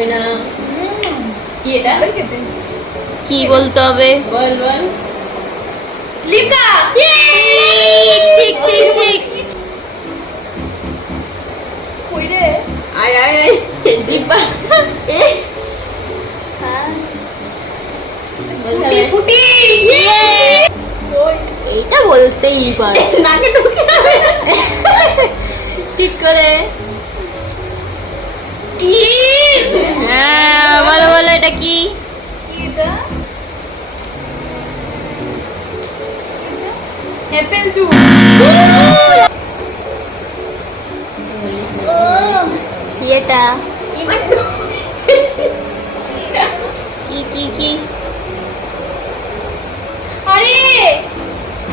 হবে না। কি এটা? কি বলতে হবে? বল বল। লিকা। ঠিক ঠিক ঠিক। কই রে? আয় আয় আয় জিব্বা। ফুটি ফুটি। এইটা বলতেই পারে। নাকে ঢুকে যাবে। ঠিক করে। ইস। হ্যাঁ বলো বলো এটা কি? Apple juice. কি এটা? কি কি কি? আরে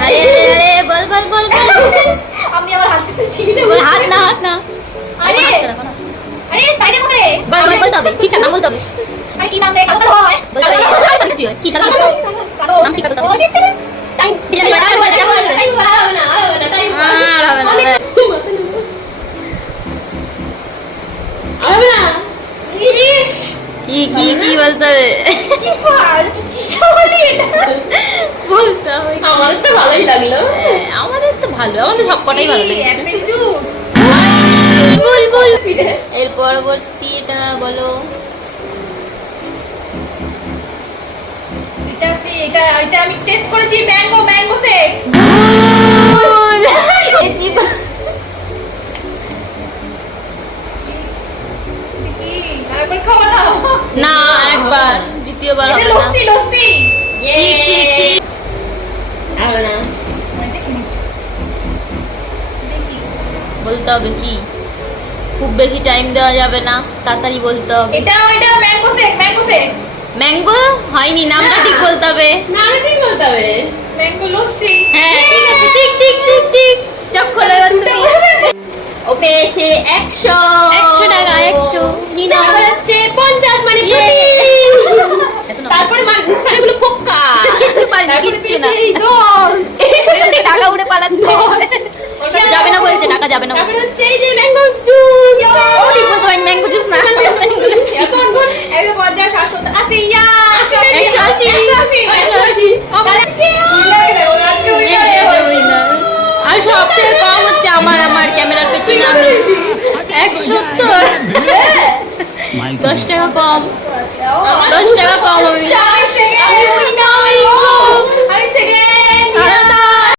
আরে আরে বল বল বল বল। আমি আমার হাত তুলছি। হাত না হাত না। আরে আরে তাই না করে বল বল বলতে হবে। কি নাম বলতে হবে? আরে কি নাম রে? কালো হয়। বলতে হবে কি কালো? কালো নাম কি কালো? টাইম টাইম বলা হবে না টাইম আর হবে না। হবে না। ইস কি কি কি বলতে হবে? কি ফাল কি বলি এটা? বলতে হবে। আমার তো ভালোই লাগলো। আমাদের তো ভালো, আমাদের সবকটাই ভালো লেগেছে। Apple juice. বল বল। এর পরবর্তী এটা বলো। এটা আমি টেস্ট করেছি ম্যাঙ্গো ম্যাঙ্গো শেক। ভুল। কি আরেকবার খাওয়া দাও। না একবার, দ্বিতীয়বার এটা হবে না। লস্যি লস্যি। ইয়ে। হবে না। এটা কি নিচ্ছ? বলতে হবে কি? খুব বেশি টাইম দেওয়া যাবে না, তাড়াতাড়ি বলতে হবে। এটা mango shake mango shake. Mango হয়নি, নামটা ঠিক বলতে হবে। নামটা ঠিক বলতে হবে। ম্যাঙ্গো লস্যি। হ্যাঁ ঠিক আছে, ঠিক ঠিক ঠিক ঠিক। চোখ খোলো এবার তুমি। ও পেয়েছে 100 টাকা। 100 কি নাম? তারপর হচ্ছে 50 মানে তারপরে মাছগুলো পোক্কা। তারপরে পেয়েছে এই 10 টাকা উড়ে পালাচ্ছে। যাবে না বলছে, টাকা যাবে না বলছে। তারপরে হচ্ছে এই যে ম্যাঙ্গো জুস। ও ঠিক বলতে পারি, ম্যাঙ্গো জুস না। এখন কোন এই যে 50 60 80 ইয়া 180 180 আর সবথেকে কম হচ্ছে আমার ক্যামেরার পেছনে আমি 170। 10 টাকা কম, 10 টাকা কম আমি।